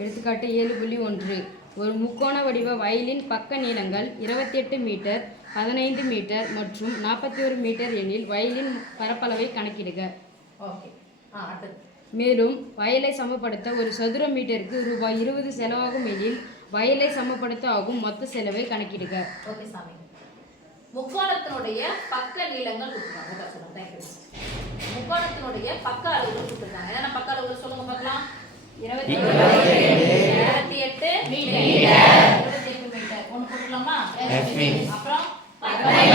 எடுத்துக்காட்டு 7.1 ஒரு முக்கோண வடிவ வயலின் பக்க நீளங்கள் 28 மீட்டர் 15 மீட்டர் மற்றும் 41 மீட்டர் எனில் வயலின் பரப்பளவை கணக்கிடுக. மேலும் வயலை சமப்படுத்த ஒரு சதுர மீட்டருக்கு ரூபாய் 20 செலவாகும் எனில் வயலை சமப்படுத்த ஆகும் மொத்த செலவை கணக்கிடுக. முக்கோணத்தினுடைய பக்க நீளங்கள் கொடுத்துருக்காங்க. முக்கோணத்தினுடைய பக்க அளவுகள் கொடுத்துருக்காங்க. என்னென்ன பக்க அளவுகள் சொல்லுங்க பார்க்கலாம். 28 மீட்டர். ஒன்று போட்டுக்கலாமா? அப்புறம் 15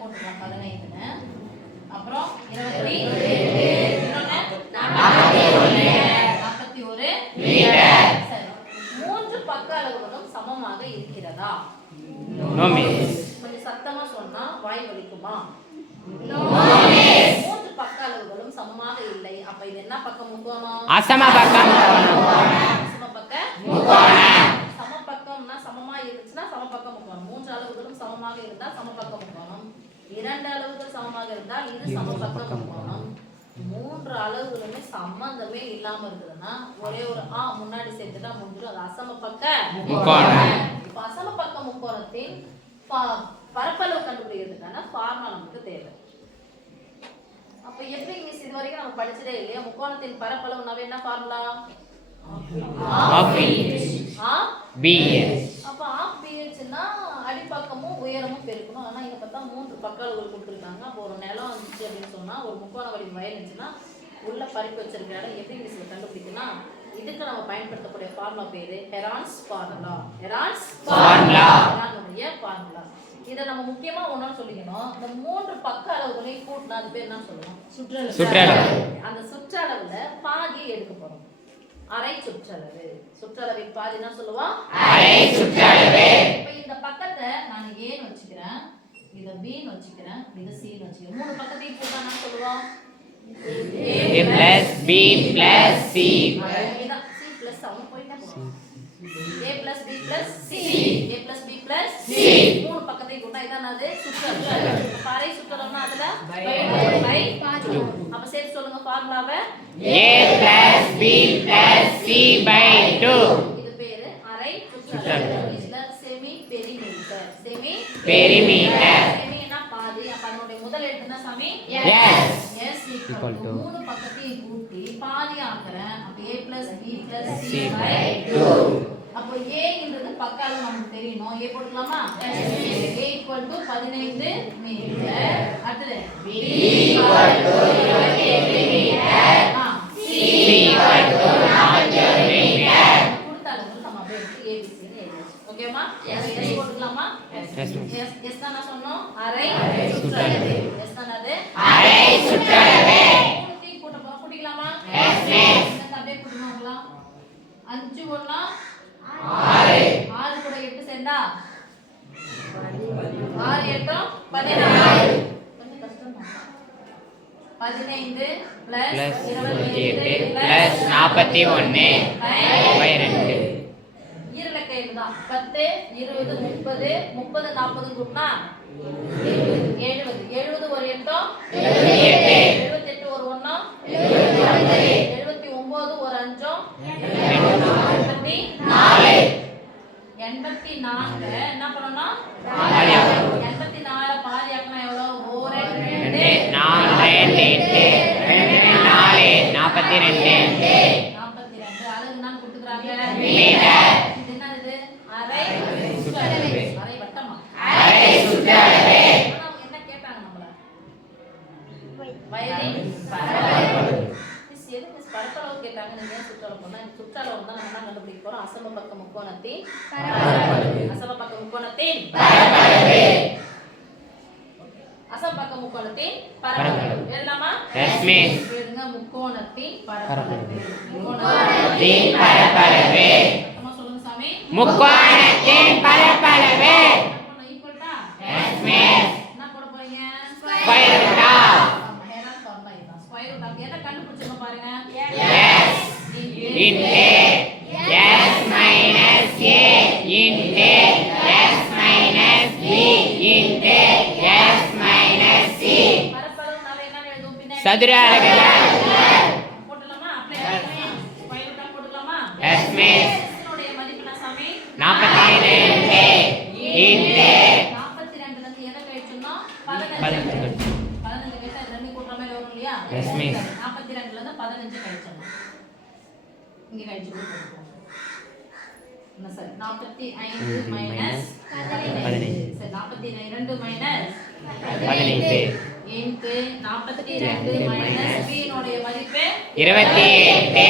போட்டுக்கலாம். 15. அப்புறம் 41 மீட்டர். சரி, மூன்று பக்க அளவுகளும் சமமாக இருக்கிறதா? கொஞ்சம் சத்தமா சொன்னா வாய் வலிக்குமா? மூன்று பக்க அளவுகளும் சமமாக இல்லை. அப்ப இது என்ன பக்கம் முக்கோணம்? அசம பக்கம். அசம பக்க முக்கோணம். சமபக்கம்னா சமமா இருந்துச்சுன்னா சமபக்க முக்கோணம். மூன்று அளவுகளும் சமமாக இருந்தால் சமபக்க முக்கோணம். இரண்டு அளவுகள் சமமாக இருந்தால் இது சமபக்க முக்கோணம். மூன்று அளவுகளுமே சம்பந்தமே இல்லாம இருக்குதுன்னா ஒரே ஒரு முன்னாடி சேர்த்துட்டா முடிஞ்சிடும். அது அசம பக்க முக்கோணம். இப்ப அசம பக்க முக்கோணத்தின் பரப்பளவு கண்டுபிடிக்கிறதுக்கான ஃபார்முலா நமக்கு தேவை. அப்ப எப்படி மிஸ் இது வரைக்கும் நம்ம படிச்சதே இல்லையா? முக்கோணத்தின் பரப்பளவுனாவே என்ன ஃபார்முலா? அப்ப ஆஃப் பிஹெச்னா அடிப்பக்கமும் உயரமும் பெருக்கணும். ஆனா இங்க பார்த்தா மூன்று பக்க அளவுகள் கொடுத்துருக்காங்க. அப்போ ஒரு நிலம் வந்துச்சு அப்படின்னு சொன்னா ஒரு முக்கோண வடிவ வயல் இருந்துச்சுன்னா உள்ள பறிப்பு வச்சிருக்கிற இடம் எப்படி மிஸ் கண்டுபிடிக்கணும்? இதுக்கு நம்ம பயன்படுத்தக்கூடிய ஃபார்முலா பேரு Heron's formula. Heron's formula. Formula. இதை நம்ம முக்கியமா ஒண்ணு சொல்லிக்கணும். இந்த மூன்று பக்க அளவுகளை கூட்டினா அது பேர் என்ன சொல்லணும்? சுற்றளவு. அந்த சுற்றளவுல பாதியை எடுக்க போறோம். அரை சுற்றளவு. சுற்றளவின் பாதி என்ன சொல்லுவோம்? அரை சுற்றளவு. இப்ப இந்த பக்கத்தை நான் ஏன்னு வச்சுக்கிறேன், இத பின்னு வச்சுக்கிறேன், இத சின்னு வச்சுக்கிறேன். மூணு பக்கத்தையும் கூட்டினா என்ன சொல்லுவோம்? a plus b plus c. இதான் c plus அவன் போயிட்டே போறோம். a plus b plus c. a plus b plus c. மூணு பக்கத்தையும் கூட்டினா இதான் அது சுற்றளவு. அரை சுற்றளவுனா அதுல பை பாதி. அப்ப சேர்த்து சொல்லுங்க ஃபார்முலாவை. a plus b plus c by 2. இது பேரு அரை சுற்றளவு. இதுல semi perimeter. Semi perimeter. Seminar பாதி. அப்ப அதனுடைய முதல் எழுத்து என்ன சாமி? s. s equal to மூணு பக்கத்தையும் கூட்டி பாதி ஆக்குறேன். அப்ப a plus b plus c by 2. அப்போ a ன்றது பக்க அளவு நமக்கு தெரியணும். a போட்டுக்கலாமா? a equal to 15 metre. அடுத்து b equal to 28 metre. c equal to 41 metre. கொடுத்த அளவுகள் நம்ம அப்படியே எடுத்து abc ன்னு எழுதலாம். ஓகேமா? s போட்டுக்கலாமா? s தான் நான் சொன்னோம் அரை சுற்றளவு. s தான் அது அரை சுற்றளவு. கூட்டி கூட்ட போறோம். கூட்டிக்கலாமா? s miss. அப்படியே கூட்டணும்ங்களா? 5 1 6. 6 கூட 8 சேர்ந்தா 6 8 16. கொஞ்சம் கஷ்டம் தான். 15 plus 28 plus 41 by 2. ஈரலக்க இதுதான். 10 20 30 30 40 கூட்டினா 70. 70 ஒரு 8 78. 78 ஒரு 1 79 ஒரு 5 84. என்ன பண்ணணும்? 84 பாதி ஆக்கனா எவ்வளவு? 1 2 4 8 4 42. 42 அளவு நான் கொடுத்துக்கறாங்க மீட்டர். இது என்னது? அரை சுற்றளவு. அரை வட்டமா? அரை சுற்றளவு. அவங்க என்ன கேட்டாங்க நம்மள? வயலின் பரப்பளவு. மிஸ் எது மிஸ் பரப்பளவு கேட்டாங்க? நீங்க சுற்றளவு பண்ணா சுற்றளவு தான் நம்ம என்ன கண்டுபிடிக்க போறோம்? அசம பக்க முக்கோணத்தின் பரப்பளவு. அசம பக்க முக்கோணத்தின் பரப்பளவு. அசம பக்க முக்கோணத்தின் பரப்பளவு. எழுதலாமா? Yes miss. எழுதுங்க முக்கோணத்தின் பரப்பளவு. முக்கோணத்தின் பரப்பளவு. நம்ம சொல்லுங்க சாமி. முக்கோணத்தின் பரப்பளவு. என்ன ஈக்குவல்டா? Yes miss. என்ன போட போறீங்க? Square root of. Heron formula இதுதான். ஸ்கொயர் ரூட் ஆஃப் எதை கண்டுபிடிச்சோம் பாருங்க. S into s minus a into s minus b into s minus c. பரப்பளவுனால என்ன எழுதும்? பின்னாடி சதுர அலகுகள் போடலாமா? அப்ளை பண்ணலாமா? ஸ்கொயர் ரூட் போடலாமா? மிஸ். இதனுடைய மதிப்பு என்ன சாமி? 42 இன்டு 42 இருந்து எதை கழிச்சோம்னா 15 கழிச்சா இது ரெண்டு கூட்டுற மாதிரி வரும் இல்லையா? Yes, miss. 42 இருந்து 15 கழிச்சோம். இங்க கழிச்சு கொடுப்போம். என்ன சார்? 45 மைனஸ் 15. சரி 42 மைனஸ் 18 இன்டு 42 மைனஸ் b னுடைய மதிப்பு 28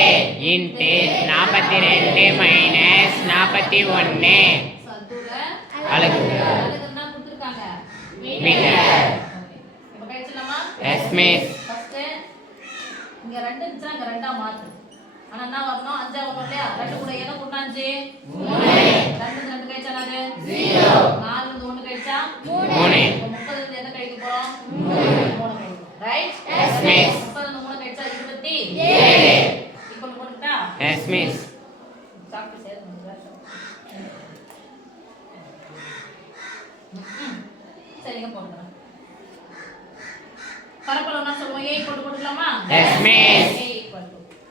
இன்டு 42 மைனஸ் 41 சதுர அலகு அலகுன்னா கொடுத்திருக்காங்க மீட்டர். இப்போ கழிச்சலாமா? Yes miss. ஃபர்ஸ்ட் இங்க 2 இருந்துச்சுனா அங்க 2 ஆ மாத்து. ஆனா என்ன வரணும்? 5 ஆ வரணும் இல்லையா? 2 கூட எதை கூட்டினா 5? 3 2 கழிச்சா அது 0. 4 இருந்து 1 கழிச்சா 3. 30 இருந்து எதை கழிக்க போறோம்? 3 கழிக்கணும். ரைட்? Yes miss. 30 இருந்து 3 கழிச்சா 27. இப்போ போட்டுட்டா? Yes miss. சாப்பிட்டு சேருங்க. சரிங்க போடுறேன். பரப்பளவு என்ன சொல்லுவோம்? a போட்டுக்கலாமா? Yes miss. a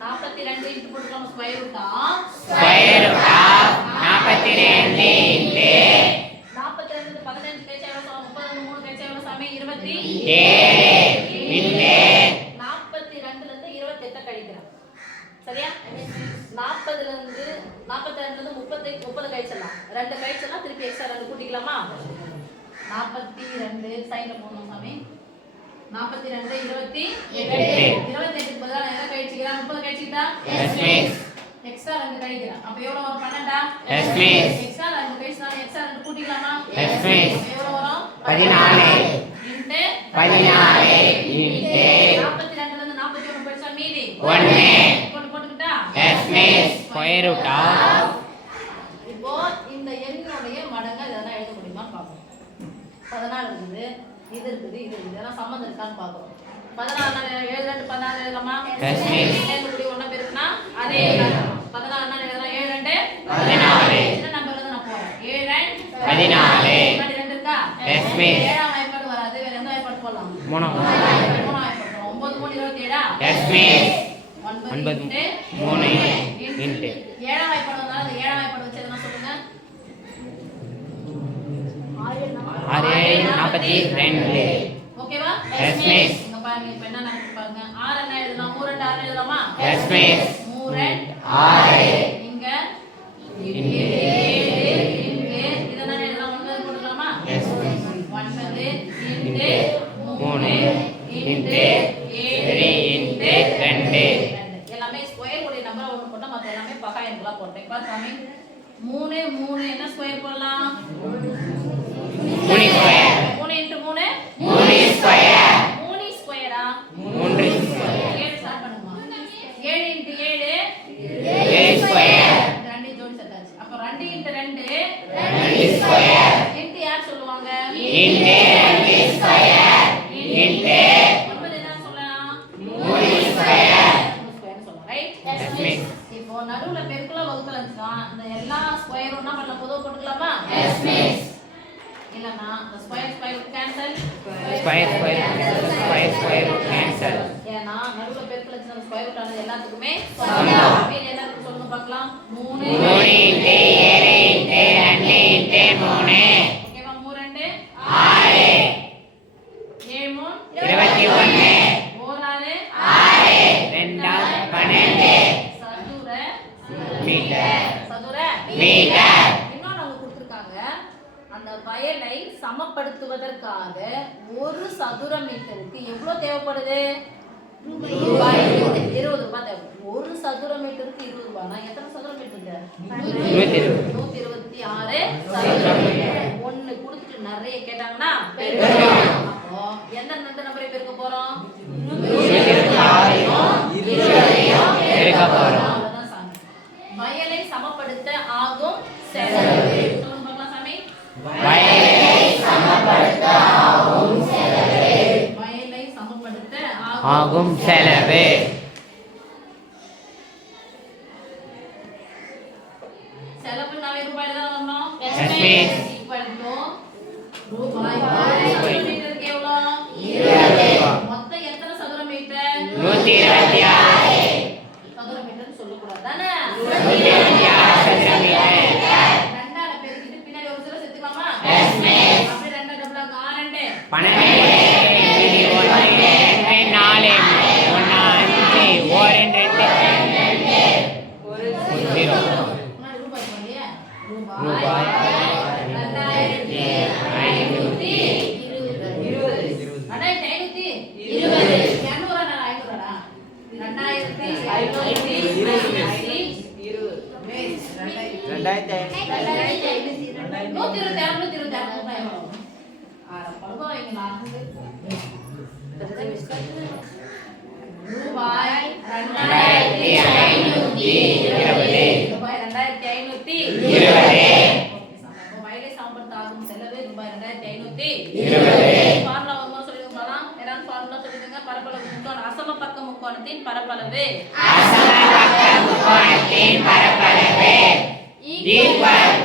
42 இன்டு போட்டுக்கலாம் square root of square root of 42 into 42 இருந்து 15 கழிச்சா எவ்வளவு சாமி? 30 இருந்து 3 கழிச்சா எவ்வளவு சாமி? 27 இன்டு 42 ல இருந்து 28 கழிக்கிறோம். சரியா? 40 ல இருந்து 42 ல இருந்து 30 கழிச்சலாம். 2 கழிச்சலாம் திருப்பி எக்ஸ்ட்ரா 2 கூட்டிக்கலாமா? 42 சைடுல போடணும் சாமி. 42 28 28 பதிலா நான் எதை கழிச்சிக்கிறேன்? 30 கழிச்சிட்டா எஸ் மிஸ். எக்ஸ்ட்ரா 2 கழிக்கிறேன். அப்ப எவ்வளவு வரும்? 12 எஸ் மிஸ். எக்ஸ்ட்ரா 2 கழிச்சா எக்ஸ்ட்ரா 2 கூட்டிக்கலாமா? Yes miss. எவ்வளவு வரும்? 14 இன்டு 14 இன்டு 42 ல இருந்து 41 போயிடுச்சா மீதி 1 போட்டுக்கிட்டா? Yes miss. Square root of இப்போ இந்த எண்ணுடைய மடங்கை இதெல்லாம் எழுத முடியுமான்னு பார்ப்போம். 14 இருக்குது, இது இருக்குது, இது இருக்குது. இதெல்லாம் சம்மந்தம் இருக்கான்னு பார்க்குறோம். 14 7 2 எழுதலாமா? Yes miss. 7 1 பெருக்குனா அதே 14 எழுதலாம். 7 2 14 என்ன நம்பர்ல தான் நான் போறேன்? 7 14 2 2 இருக்கா? Yes miss. 7ஆம் வாய்ப்பாடு வராது. வேற எந்த வாய்ப்பாடு போடலாம்? 3 3ஆம் வாய்ப்பாடு. 9 3 27 எஸ் மிஸ். 9 இன்டு 3 இன்டு 7ஆம் வாய்ப்பாடு வந்தாலும் அந்த 7ஆம் வாய்ப்பாடு வச்சு எதனா சொல்லுங்க. 6 42 ஓகேவா? Yes, miss. இங்க பாருங்க இப்போ என்ன நடக்குது பாருங்க. 6 என்ன எழுதலாம்? 3 2 6 எழுதலாமா? Yes miss. 3 6 இங்க இன்டு 7 இங்க இதெல்லாம் எழுதலாம். 9 போடலாமா? Yes miss. 9 into 3 into 3 into 2 எல்லாமே ஸ்கொயர் உடைய நம்பர் ஒன்னு போட்டா மத்த எல்லாமே பகா எண்களா போட்டேன். இப்ப சாமி 3 3 என்ன ஸ்கொயர் போடலாம்? 3 square 3 into 3 3 square 3 ஸ்கொயரா? 3 square 7 start பண்ணுமா? 7 இன்டு 7 7 ஸ்கொயர் 2 ஜோடி சேர்த்தாச்சு. அப்ப 2 இன்டு 2 2 ஸ்கொயர் இன்டு யார் சொல்லுவாங்க? இன்டு 2 ஸ்கொயர் இன்டு 9 என்ன சொல்லலாம்? 3 ஸ்கொயர் 3 ஸ்கொயர் சொல்லலாம். ரைட்? Yes miss. இப்போ நடுவுல பெருக்கல வகுத்தல் இருந்துச்சுனா இந்த எல்லா ஸ்கொயரும் என்ன பண்ணலாம்? பொதுவா போட்டுக்கலாமா? Yes miss. இல்லனா the square cancel. Square cancel. ஏன்னா நடுவுல பெருக்கல் இருந்துச்சுனா அந்த ஸ்கொயர் ரூட் ஆனது எல்லாத்துக்குமே சமம். மீதி எல்லாத்துக்கும் சொல்லுங்க பார்க்கலாம். 3 3 இன்டு 7 இன்டு 2 இன்டு 3 ஓகேவா? 3 2 6 7 3 21 4 6 6 2 12 சதுர மீட்டர் சதுர மீட்டர். இன்னொன்று அவங்க கொடுத்துருக்காங்க. அந்த வயலை சமப்படுத்துவதற்காக 1 சதுர மீட்டருக்கு எவ்வளவு தேவைப்படுது? ரூபாய் 20 ரூபாய் தேவைப்படுது. 1 சதுர மீட்டருக்கு 20 ரூபாய்னா எத்தனை சதுர மீட்டருக்கு? 126 சதுர மீட்டர். 1 கொடுத்துட்டு நிறைய கேட்டாங்கன்னா அப்போ எந்த ரெண்டு நம்பரை பெருக்க போறோம்? 20 பெருக்க போறோம். அவ்வளவுதான் சாமி. வயலை சமப்படுத்த ஆகும் செலவு. சொல்லுங்க பார்க்கலாம் சாமி. வயலை சமப்படுத்த வயலை சமப்படுத்த ஆகும் செலவு. செலவுனாவே ரூபாயில தான் வரணும். Yes, miss. equal to ரூபாய். சதுர மீட்டருக்கு எவ்வளவு? 20. மொத்தம் எத்தனை சதுர மீட்டர்? 126 சதுர மீட்டர்னு சொல்லக்கூடாது தானே? 126 ரூபாய் 2520. 2520. ஃபார்முலா வருமா சொல்லுங்க பார்க்கலாம். ஏதாவது ஃபார்முலா சொல்லுங்க. பரப்பளவு முக்கோணம் அசம பக்க முக்கோணத்தின் பரப்பளவு அசம பக்க முக்கோணத்தின் பரப்பளவு equal